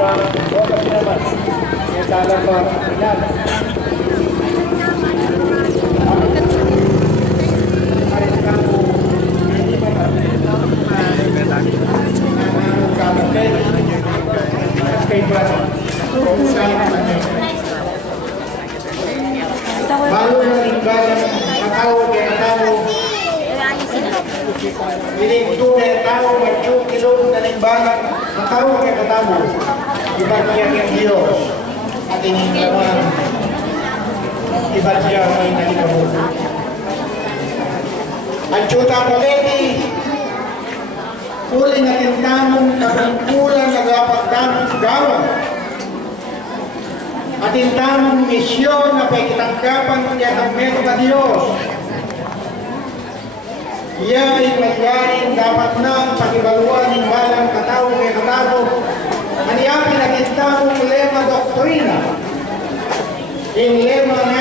Oras naman. Kaya talang mga kapilan. Bago na rin ba ang tao kaya tao pinigtunay ang tao magkilong na rin ba ang tao kaya tao iba niya ang Diyos at iningaman iba siya may nalikamu ang tiyuta paleti uli natin tamang nagangkulan nagapagdamang gawang ating tamang misyon na pagkitanggapan niya ang meron na Diyos. Iya ay magyaring dapat na pag-ibaluan ng balang katawang kaya katawang aniyapin natin tamang lema doktrina. Yung lema na